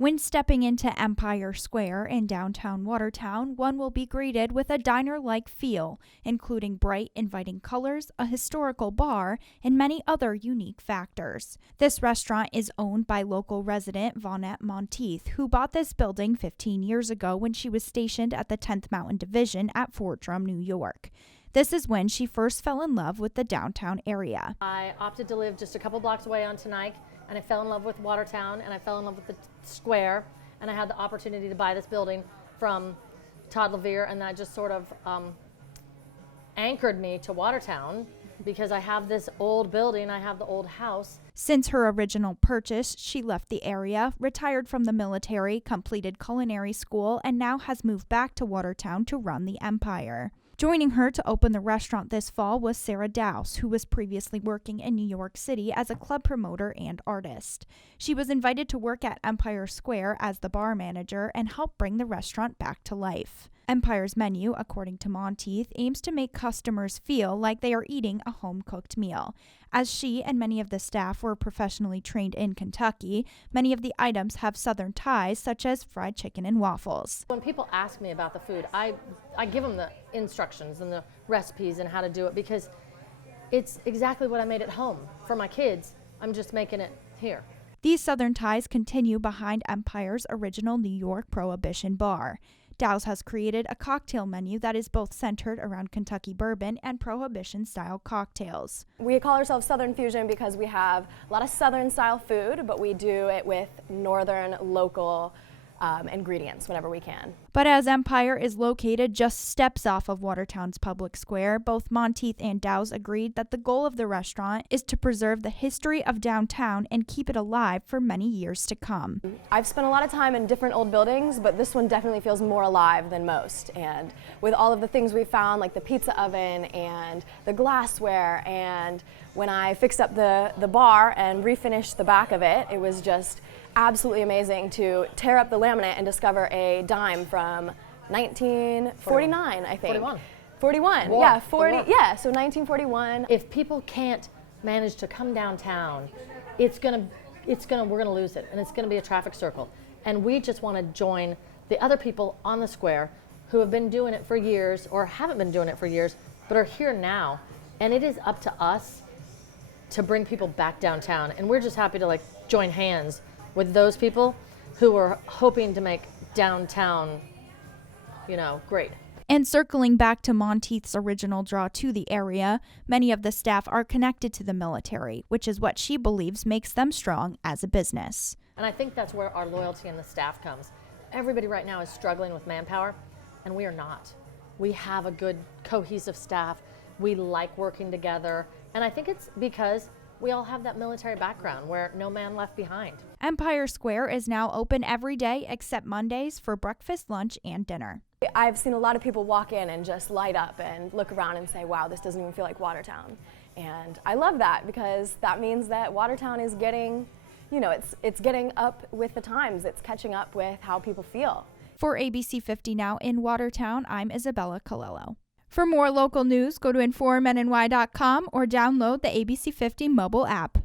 When stepping into Empire Square in downtown Watertown, one will be greeted with a diner-like feel, including bright, inviting colors, a historical bar, and many other unique factors. This restaurant is owned by local resident Vonette Monteith, who bought this building 15 years ago when she was stationed at the 10th Mountain Division at Fort Drum, New York. This is when she first fell in love with the downtown area. I opted to live just a couple blocks away on Tenike, and I fell in love with Watertown, and I fell in love with the square, and I had the opportunity to buy this building from Todd LeVere, and that just sort of anchored me to Watertown because I have this old building, I have the old house. Since her original purchase, she left the area, retired from the military, completed culinary school, and now has moved back to Watertown to run the Empire. Joining her to open the restaurant this fall was Sarah Dowse, who was previously working in New York City as a club promoter and artist. She was invited to work at Empire Square as the bar manager and help bring the restaurant back to life. Empire's menu, according to Monteith, aims to make customers feel like they are eating a home-cooked meal. As she and many of the staff were professionally trained in Kentucky, many of the items have Southern ties, such as fried chicken and waffles. When people ask me about the food, I give them the instructions and the recipes and how to do it because it's exactly what I made at home. For my kids, I'm just making it here. These Southern ties continue behind Empire's original New York Prohibition bar. Dowse has created a cocktail menu that is both centered around Kentucky bourbon and Prohibition-style cocktails. We call ourselves Southern Fusion because we have a lot of Southern-style food, but we do it with Northern, local ingredients whenever we can. But as Empire is located just steps off of Watertown's public square, both Monteith and Dowse agreed that the goal of the restaurant is to preserve the history of downtown and keep it alive for many years to come. I've spent a lot of time in different old buildings, but this one definitely feels more alive than most. And with all of the things we found, like the pizza oven and the glassware, and when I fixed up the bar and refinished the back of it, it was just absolutely amazing to tear up the laminate and discover a dime from 1949, I think. 41. War. Yeah, 40. Yeah, so 1941. If people can't manage to come downtown, we're gonna lose it, and it's gonna be a traffic circle. And we just want to join the other people on the square who have been doing it for years or haven't been doing it for years, but are here now. And it is up to us to bring people back downtown. And we're just happy to join hands with those people who are hoping to make downtown, great. And circling back to Monteith's original draw to the area, many of the staff are connected to the military, which is what she believes makes them strong as a business. And I think that's where our loyalty in the staff comes. Everybody right now is struggling with manpower, and we are not. We have a good, cohesive staff. We like working together, and I think it's because we all have that military background where no man left behind. Empire Square is now open every day except Mondays for breakfast, lunch, and dinner. I've seen a lot of people walk in and just light up and look around and say, wow, this doesn't even feel like Watertown. And I love that because that means that Watertown is getting, it's getting up with the times. It's catching up with how people feel. For ABC 50 Now in Watertown, I'm Isabella Colello. For more local news, go to informnny.com or download the ABC 50 mobile app.